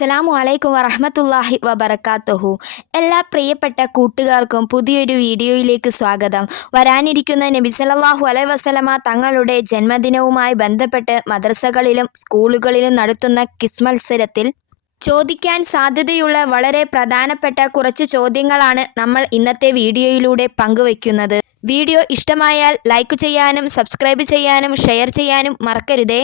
അസ്സലാമു അലൈക്കും വറഹ്മത്തുള്ളാഹി വബറകാതുഹു. എല്ലാ പ്രിയപ്പെട്ട കൂട്ടുകാർക്കും പുതിയൊരു വീഡിയോയിലേക്ക് സ്വാഗതം. വരാനിരിക്കുന്ന നബി സല്ലല്ലാഹു അലൈഹി വസല്ലമ തങ്ങളുടെ ജന്മദിനവുമായി ബന്ധപ്പെട്ട് മദ്രസകളിലും സ്കൂളുകളിലും നടത്തുന്ന ക്വിസ് മത്സരത്തിൽ ചോദിക്കാൻ സാധ്യതയുള്ള വളരെ പ്രധാനപ്പെട്ട കുറച്ച് ചോദ്യങ്ങളാണ് നമ്മൾ ഇന്നത്തെ വീഡിയോയിലൂടെ പങ്കുവയ്ക്കുന്നത്. വീഡിയോ ഇഷ്ടമായാൽ ലൈക്ക് ചെയ്യാനും സബ്സ്ക്രൈബ് ചെയ്യാനും ഷെയർ ചെയ്യാനും മറക്കരുതേ.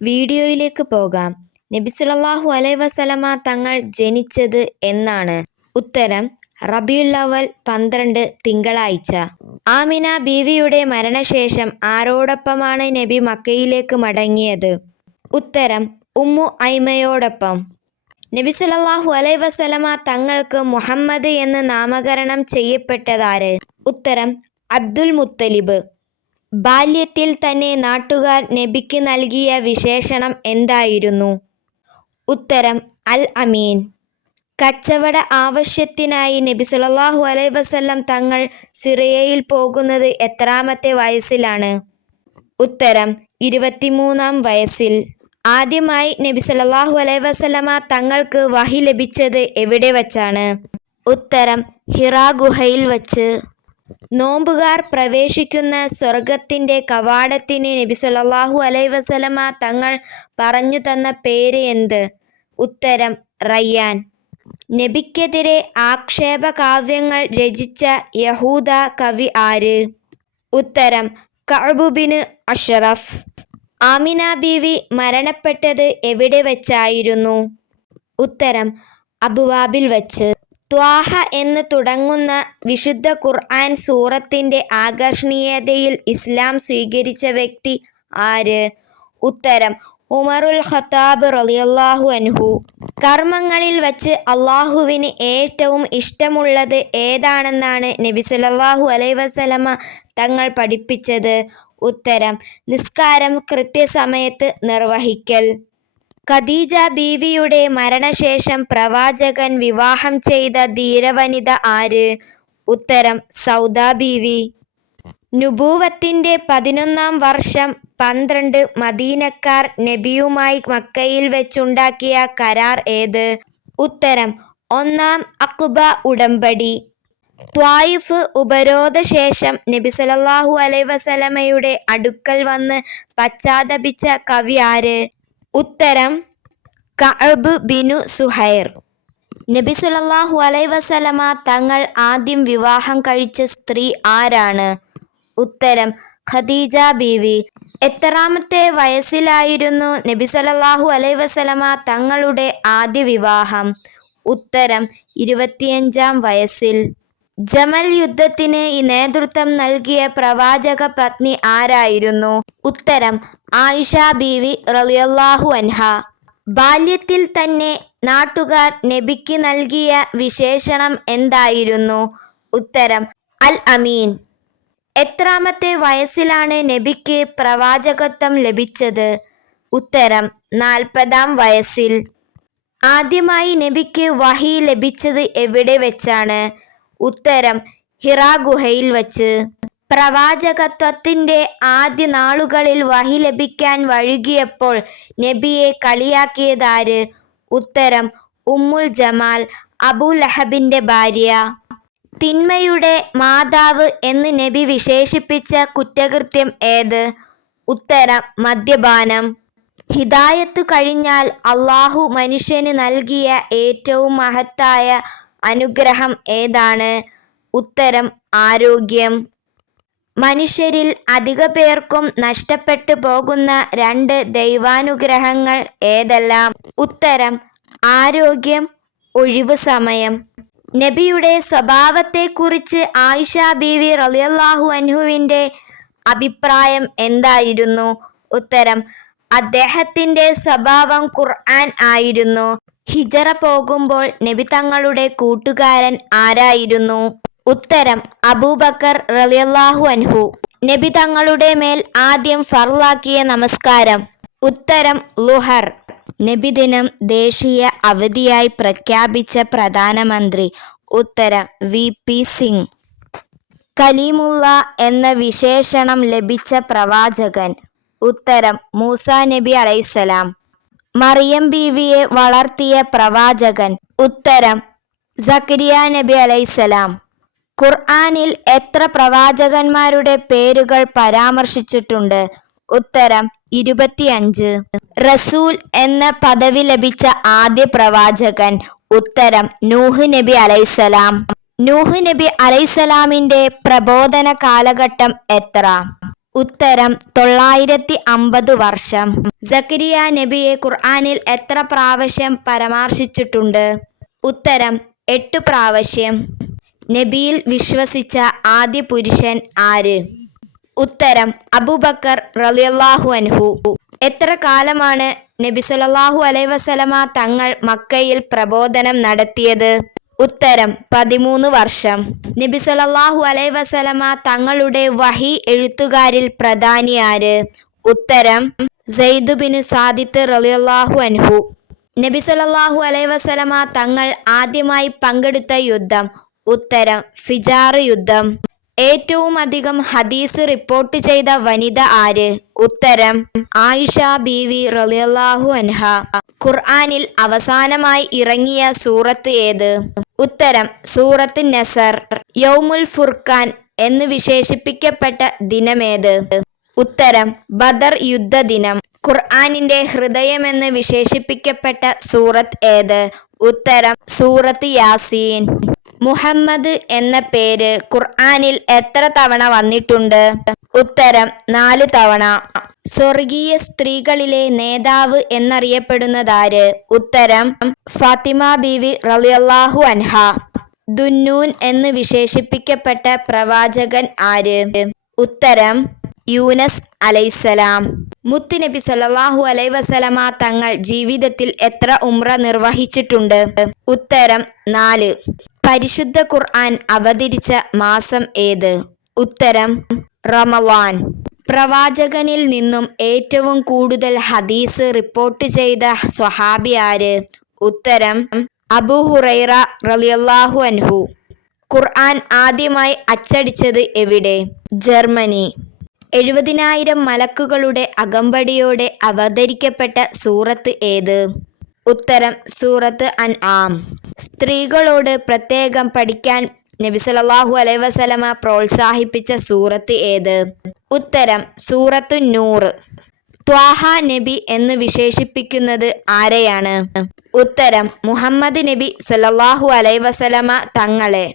വീഡിയോയിലേക്ക് പോകാം. നബി സല്ലല്ലാഹു അലൈഹി വസല്ലമ തങ്ങൾ ജനിച്ചത് എന്നാണ്? ഉത്തരം റബീഉൽ അവ്വൽ 12 തിങ്കളാഴ്ച. ആമിന ബീവിയുടെ മരണശേഷം ആരോടൊപ്പമാണ് നബി മക്കയിലേക്ക് മടങ്ങിയത്? ഉത്തരം ഉമ്മു ഐമയോടൊപ്പം. നബി സല്ലല്ലാഹു അലൈഹി വസല്ലമ തങ്ങൾക്ക് മുഹമ്മദ് എന്ന് നാമകരണം ചെയ്യപ്പെട്ടതാര്? ഉത്തരം അബ്ദുൽ മുത്തലിബ്. ബാല്യത്തിൽ തന്നെ നാട്ടുകാർ നബിക്ക് നൽകിയ വിശേഷണം എന്തായിരുന്നു? ഉത്തരം അൽ അമീൻ. കച്ചവട ആവശ്യത്തിനായി നബി സല്ലല്ലാഹു അലൈഹി വസല്ലം തങ്ങൾ സിറിയയിൽ പോകുന്നത് എത്രാമത്തെ വയസ്സിലാണ്? ഉത്തരം 23-ാം വയസ്സിൽ. ആദ്യമായി നബി സല്ലല്ലാഹു അലൈഹി വസല്ലമ തങ്ങൾക്ക് വഹി ലഭിച്ചത് എവിടെ വച്ചാണ്? ഉത്തരം ഹിറാ ഗുഹയിൽ വച്ച്. നോമ്പുകാർ പ്രവേശിക്കുന്ന സ്വർഗത്തിൻ്റെ കവാടത്തിന് നബി സല്ലല്ലാഹു അലൈഹി വസല്ലമ തങ്ങൾ പറഞ്ഞു തന്ന പേര് എന്ത്? ഉത്തരം റയ്യാൻ. നബിക്കെതിരെ ആക്ഷേപകാവ്യങ്ങൾ രചിച്ച യഹൂദ കവി ആര്? ഉത്തരം കഅബ് ബിൻ അഷ്റഫ്. ആമിന ബീവി മരണപ്പെട്ടത് എവിടെ വച്ചായിരുന്നു? ഉത്തരം അബ്വാബിൽ വച്ച്. ത്വാഹ എന്ന് തുടങ്ങുന്ന വിശുദ്ധ ഖുർആൻ സൂറത്തിൻ്റെ ആകർഷണീയതയിൽ ഇസ്ലാം സ്വീകരിച്ച വ്യക്തി ആര്? ഉത്തരം ഉമറുൽ ഖത്താബ് റളിയല്ലാഹു അൻഹു. കർമ്മങ്ങളിൽ വച്ച് അള്ളാഹുവിന് ഏറ്റവും ഇഷ്ടമുള്ളത് ഏതാണെന്നാണ് നബി സല്ലല്ലാഹു അലൈഹി വസല്ലമ തങ്ങൾ പഠിപ്പിച്ചത്? ഉത്തരം നിസ്കാരം കൃത്യസമയത്ത് നിർവഹിക്കൽ. ഖദീജ ബീവിയുടെ മരണശേഷം പ്രവാചകൻ വിവാഹം ചെയ്ത ധീരവനിത ആര്? ഉത്തരം സൗദ ബീവി. നുബൂവത്തിൻ്റെ 11-ാം വർഷം 12 മദീനക്കാർ നബിയുമായി മക്കയിൽ വെച്ചുണ്ടാക്കിയ കരാർ ഏത്? ഉത്തരം 1-ാം അഖ്ബ ഉടമ്പടി. ത്വായിഫ് ഉപരോധശേഷം നബി സല്ലല്ലാഹു അലൈഹി വസല്ലമയുടെ അടുക്കൽ വന്ന് പശ്ചാത്തപിച്ച കവി ആര്? ഉത്തരം കഅബ് ബിനു സുഹൈർ. നബി സല്ലല്ലാഹു അലൈഹി വസല്ലമ തങ്ങൾ ആദ്യം വിവാഹം കഴിച്ച സ്ത്രീ ആരാണ്? ഉത്തരം ഖദീജ ബീവി. എത്രാമത്തെ വയസ്സിലായിരുന്നു നബി സല്ലല്ലാഹു അലൈഹി വസല്ലമ തങ്ങളുടെ ആദ്യ വിവാഹം? ഉത്തരം 25-ാം വയസ്സിൽ. ജമൽ യുദ്ധത്തിന് നേതൃത്വം നൽകിയ പ്രവാചക പത്നി ആരായിരുന്നു? ഉത്തരം ആയിഷ ബീവി റളിയല്ലാഹു അൻഹ. ബാല്യത്തിൽ തന്നെ നാട്ടുകാർ നബിക്ക് നൽകിയ വിശേഷണം എന്തായിരുന്നു? ഉത്തരം അൽ അമീൻ. എത്രാമത്തെ വയസ്സിലാണ് നബിക്ക് പ്രവാചകത്വം ലഭിച്ചത്? ഉത്തരം 40-ാം വയസ്സിൽ. ആദ്യമായി നബിക്ക് വഹി ലഭിച്ചത് എവിടെ വെച്ചാണ്? ഉത്തരം ഹിറാ ഗുഹയിൽ വച്ച്. പ്രവാചകത്വത്തിൻ്റെ ആദ്യ നാളുകളിൽ വഹി ലഭിക്കാൻ വൈകിയപ്പോൾ നബിയെ കളിയാക്കിയതാര്? ഉത്തരം ഉമ്മുൽ ജമാൽ, അബൂ ലഹബിൻ്റെ ഭാര്യ. തിന്മയുടെ മാതാവ് എന്ന് നബി വിശേഷിപ്പിച്ച കുറ്റകൃത്യം ഏത്? ഉത്തരം മദ്യപാനം. ഹിദായത്ത് കഴിഞ്ഞാൽ അള്ളാഹു മനുഷ്യന് നൽകിയ ഏറ്റവും മഹത്തായ അനുഗ്രഹം ഏതാണ്? ഉത്തരം ആരോഗ്യം. മനുഷ്യരിൽ അധിക പേർക്കും നഷ്ടപ്പെട്ടു പോകുന്ന 2 ദൈവാനുഗ്രഹങ്ങൾ ഏതെല്ലാം? ഉത്തരം ആരോഗ്യം, ഒഴിവു സമയം. നബിയുടെ സ്വഭാവത്തെക്കുറിച്ച് ആയിഷ ബീവി റളിയല്ലാഹു അൻഹുവിൻ്റെ അഭിപ്രായം എന്തായിരുന്നു? ഉത്തരം അദ്ദേഹത്തിൻ്റെ സ്വഭാവം ഖുർആൻ ആയിരുന്നു. ഹിജറ പോകുമ്പോൾ നബി തങ്ങളുടെ കൂട്ടുകാരൻ ആരായിരുന്നു? ഉത്തരം അബൂബക്കർ റളിയല്ലാഹു അൻഹു. നബി തങ്ങളുടെ മേൽ ആദ്യം ഫർളാക്കിയ നമസ്കാരം? ഉത്തരം ളുഹർ. നബിദിനം ദേശീയ അവധിയായി പ്രഖ്യാപിച്ച പ്രധാനമന്ത്രി? ഉത്തരം വി.പി. സിംഗ്. കലീമുള്ള എന്ന വിശേഷണം ലഭിച്ച പ്രവാചകൻ? ഉത്തരം മൂസാ നബി അലൈഹിസ്സലാം. മറിയം ബീവിയെ വളർത്തിയ പ്രവാചകൻ? ഉത്തരം സക്കരിയ നബി അലൈഹിസ്സലാം. ഖുർആനിൽ എത്ര പ്രവാചകന്മാരുടെ പേരുകൾ പരാമർശിച്ചിട്ടുണ്ട്? ഉത്തരം 25. റസൂൽ എന്ന പദവി ലഭിച്ച ആദ്യ പ്രവാചകൻ? ഉത്തരം നൂഹ് നബി അലൈഹിസ്സലാം. നൂഹ് നബി അലൈഹിസ്സലാമിന്റെ പ്രബോധന കാലഘട്ടം എത്ര? ഉത്തരം 950 വർഷം. സക്കരിയ നബിയെ ഖുർആനിൽ എത്ര പ്രാവശ്യം പരാമർശിച്ചിട്ടുണ്ട്? ഉത്തരം 8 പ്രാവശ്യം. നബിയിൽ വിശ്വസിച്ച ആദ്യ പുരുഷൻ ആര്? ഉത്തരം അബൂബക്കർ റളിയല്ലാഹു അൻഹു. എത്ര കാലമാണ് നബി സല്ലല്ലാഹു അലൈഹി വസല്ലമ തങ്ങൾ മക്കയിൽ പ്രബോധനം നടത്തിയത്? ഉത്തരം 13 വർഷം. നബി സല്ലല്ലാഹു അലൈഹി വസല്ലമ തങ്ങളുടെ വഹി എഴുത്തുകാരിൽ പ്രധാനി ആര്? ഉത്തരം സയ്യിദ് ബിൻ സാദിത്ത് റളിയല്ലാഹു അൻഹു. നബി സല്ലല്ലാഹു അലൈഹി വസല്ലമ തങ്ങൾ ആദ്യമായി പങ്കെടുത്ത യുദ്ധം? ഉത്തരം ഫിജാർ യുദ്ധം. ഏറ്റവും അധികം ഹദീസ് റിപ്പോർട്ട് ചെയ്ത വനിത ആര്? ഉത്തരം ആയിഷ ബീവി റളിയല്ലാഹു അൻഹ. ഖുർആനിൽ അവസാനമായി ഇറങ്ങിയ സൂറത്ത് ഏത്? ഉത്തരം സൂറത്ത് നസർ. യൗമുൽ ഫുർഖാൻ എന്ന് വിശേഷിപ്പിക്കപ്പെട്ട ദിനമേത്? ഉത്തരം ബദർ യുദ്ധ ദിനം. ഖുർആനിന്റെ ഹൃദയമെന്ന് വിശേഷിപ്പിക്കപ്പെട്ട സൂറത്ത് ഏത്? ഉത്തരം സൂറത്ത് യാസീൻ. മുഹമ്മദ് എന്ന പേര് ഖുർആനിൽ എത്ര തവണ വന്നിട്ടുണ്ട്? ഉത്തരം 4 തവണ. സ്വർഗീയ സ്ത്രീകളിലെ നേതാവ് എന്നറിയപ്പെടുന്നതാര്? ഉത്തരം ഫാത്തിമ ബീവി റളിയല്ലാഹു അൻഹ. ദുന്നൂൻ എന്ന് വിശേഷിപ്പിക്കപ്പെട്ട പ്രവാചകൻ ആര്? ഉത്തരം യൂനസ് അലൈഹിസ്സലാം. മുത്ത് നബി സല്ലല്ലാഹു അലൈഹി വസല്ലമ തങ്ങൾ ജീവിതത്തിൽ എത്ര ഉംറ നിർവഹിച്ചിട്ടുണ്ട്? ഉത്തരം 4. പരിശുദ്ധ ഖുർആൻ അവതരിച്ച മാസം ഏത്? ഉത്തരം റമളാൻ. പ്രവാചകനിൽ നിന്നും ഏറ്റവും കൂടുതൽ ഹദീസ് റിപ്പോർട്ട് ചെയ്ത സ്വഹാബി ആര്? ഉത്തരം അബൂ ഹുറൈറ റളിയല്ലാഹു അൻഹു. ഖുർആൻ ആദ്യമായി അച്ചടിച്ചത് എവിടെ? ജർമ്മനി. 70,000 മലക്കുകളുടെ അകമ്പടിയോടെ അവതരിക്കപ്പെട്ട സൂറത്ത് ഏത്? ഉത്തരം സൂറത്ത് അൻആം. സ്ത്രീകളോട് പ്രത്യേകം പഠിക്കാൻ നബി സല്ലല്ലാഹു അലൈഹി വസല്ലമ പ്രോത്സാഹിപ്പിച്ച സൂറത്ത് ഏത്? ഉത്തരം സൂറത്തു നൂർ. ത്വാഹ നബി എന്ന് വിശേഷിപ്പിക്കുന്നത് ആരെയാണ്? ഉത്തരം മുഹമ്മദ് നബി സല്ലല്ലാഹു അലൈഹി വസല്ലമ തങ്ങളെ.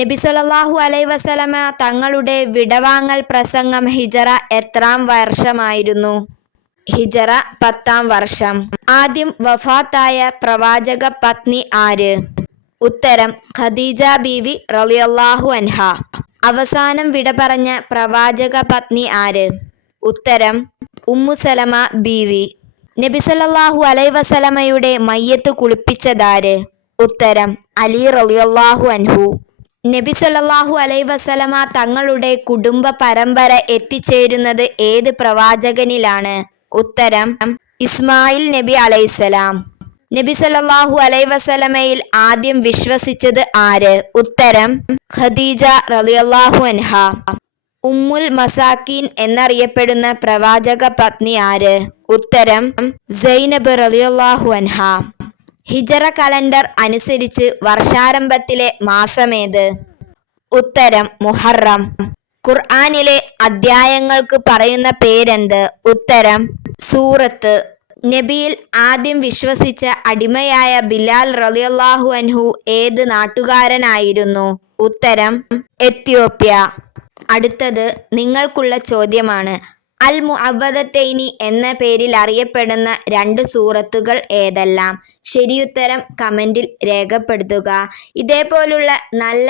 നബി സല്ലല്ലാഹു അലൈഹി വസല്ലമ തങ്ങളുടെ വിടവാങ്ങൽ പ്രസംഗം ഹിജറ എത്രാം വർഷമായിരുന്നു? ഹിജറ 10-ാം വർഷം. ആദ്യം വഫാത്തായ പ്രവാചക പത്നി ആര്? ഉത്തരം ഖദീജ ബീവി റളിയല്ലാഹു അൻഹ. അവസാനം വിട പറഞ്ഞ പ്രവാചക പത്നി ആര്? ഉത്തരം ഉമ്മു സലമ ബീവി. നബി സല്ലല്ലാഹു അലൈഹി വസല്ലമയുടെ മയ്യത്ത് കുളിപ്പിച്ചതാര്? ഉത്തരം അലി റളിയല്ലാഹു അൻഹു. നബി സല്ലല്ലാഹു അലൈഹി വസല്ലമ തങ്ങളുടെ കുടുംബ പരമ്പര എത്തിച്ചേരുന്നത് ഏത് പ്രവാചകനിലാണ്? ഉത്തരം ഇസ്മായിൽ നബി അലൈഹിസ്സലാം. നബി സല്ലല്ലാഹു അലൈഹി വസല്ലമയിൽ ആദ്യം വിശ്വസിച്ചത് ആര്? ഉത്തരം ഖദീജ റളിയല്ലാഹു അൻഹ. ഉമ്മുൽ മസാക്കീൻ എന്നറിയപ്പെടുന്ന പ്രവാചക പത്നി ആര്? ഉത്തരം സൈനബ് റളിയല്ലാഹു അൻഹ. ഹിജറ കലണ്ടർ അനുസരിച്ച് വർഷാരംഭത്തിലെ മാസമേത്? ഉത്തരം മുഹറം. ഖുർആനിലെ അധ്യായങ്ങൾക്ക് പറയുന്ന പേരെന്ത്? ഉത്തരം സൂറത്ത്. നബിയിൽ ആദ്യം വിശ്വസിച്ച അടിമയായ ബിലാൽ റളിയല്ലാഹു അൻഹു ഏത് നാട്ടുകാരനായിരുന്നു? ഉത്തരം എത്യോപ്യ. അടുത്തത് നിങ്ങൾക്കുള്ള ചോദ്യമാണ്. അൽ മുഅവ്വദത്തൈനി എന്ന പേരിൽ അറിയപ്പെടുന്ന 2 സൂറത്തുകൾ ഏതെല്ലാം? ശരിയുത്തരം കമൻറ്റിൽ രേഖപ്പെടുത്തുക. ഇതേപോലുള്ള നല്ല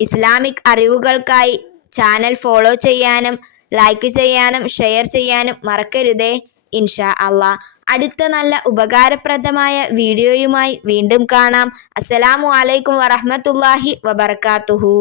ഇസ്ലാമിക് അറിവുകൾക്കായി ചാനൽ ഫോളോ ചെയ്യാനും ലൈക്ക് ചെയ്യാനും ഷെയർ ചെയ്യാനും മറക്കരുതേ. ഇൻഷാ അള്ളാഹ് അടുത്ത നല്ല ഉപകാരപ്രദമായ വീഡിയോയുമായി വീണ്ടും കാണാം. അസ്സലാമു അലൈക്കും വറഹ്മത്തുള്ളാഹി വബറകാതുഹു.